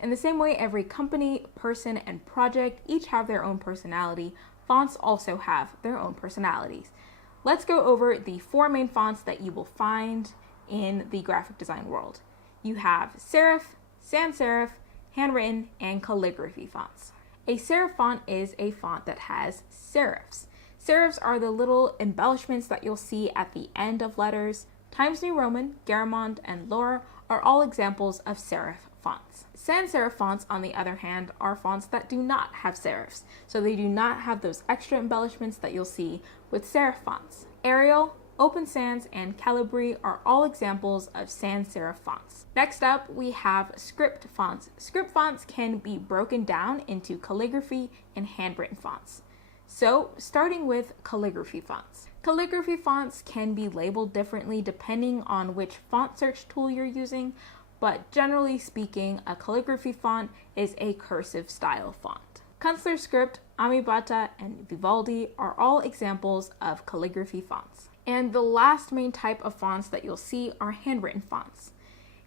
In the same way every company, person, and project each have their own personality, fonts also have their own personalities. Let's go over the 4 main fonts that you will find in the graphic design world. You have serif, sans serif, handwritten, and calligraphy fonts. A serif font is a font that has serifs. Serifs are the little embellishments that you'll see at the end of letters. Times New Roman, Garamond, and Laura are all examples of serif fonts. Sans serif fonts, on the other hand, are fonts that do not have serifs, so they do not have those extra embellishments that you'll see with serif fonts. Arial, Open Sans, and Calibri are all examples of sans serif fonts. Next up, we have script fonts. Script fonts can be broken down into calligraphy and handwritten fonts. So, starting with calligraphy fonts. Calligraphy fonts can be labeled differently depending on which font search tool you're using, but generally speaking, a calligraphy font is a cursive style font. Kunstler script, Amibata, and Vivaldi are all examples of calligraphy fonts. And the last main type of fonts that you'll see are handwritten fonts.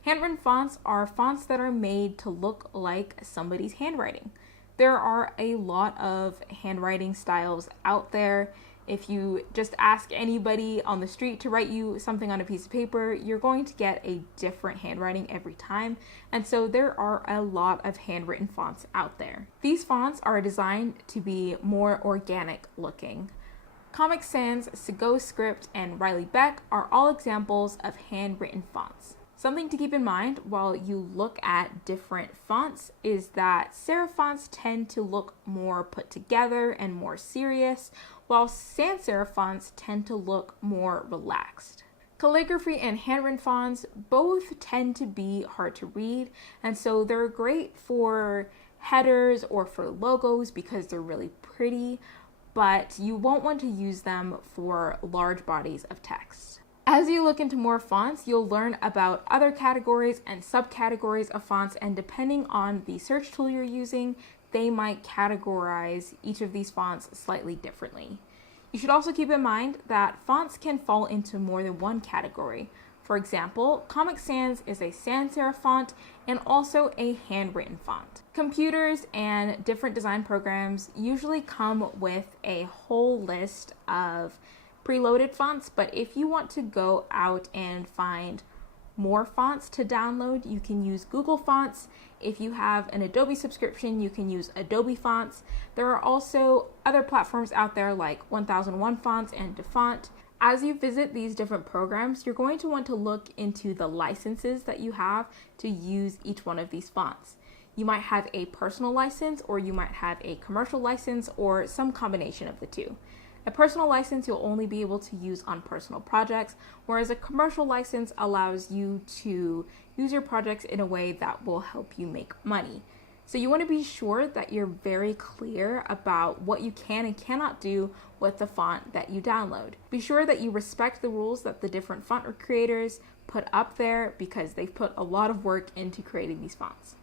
Handwritten fonts are fonts that are made to look like somebody's handwriting. There are a lot of handwriting styles out there. If you just ask anybody on the street to write you something on a piece of paper, you're going to get a different handwriting every time. And so there are a lot of handwritten fonts out there. These fonts are designed to be more organic looking. Comic Sans, Segoe Script, and Riley Beck are all examples of handwritten fonts. Something to keep in mind while you look at different fonts is that serif fonts tend to look more put together and more serious, while sans serif fonts tend to look more relaxed. Calligraphy and handwritten fonts both tend to be hard to read, and so they're great for headers or for logos because they're really pretty, but you won't want to use them for large bodies of text. As you look into more fonts, you'll learn about other categories and subcategories of fonts, and depending on the search tool you're using, they might categorize each of these fonts slightly differently. You should also keep in mind that fonts can fall into more than one category. For example, Comic Sans is a sans serif font and also a handwritten font. Computers and different design programs usually come with a whole list of preloaded fonts, but if you want to go out and find more fonts to download, you can use Google Fonts. If you have an Adobe subscription, you can use Adobe Fonts. There are also other platforms out there like 1001 Fonts and DaFont. As you visit these different programs, you're going to want to look into the licenses that you have to use each one of these fonts. You might have a personal license, or you might have a commercial license, or some combination of the two. A personal license you'll only be able to use on personal projects, whereas a commercial license allows you to use your projects in a way that will help you make money. So you want to be sure that you're very clear about what you can and cannot do with the font that you download. Be sure that you respect the rules that the different font creators put up there because they've put a lot of work into creating these fonts.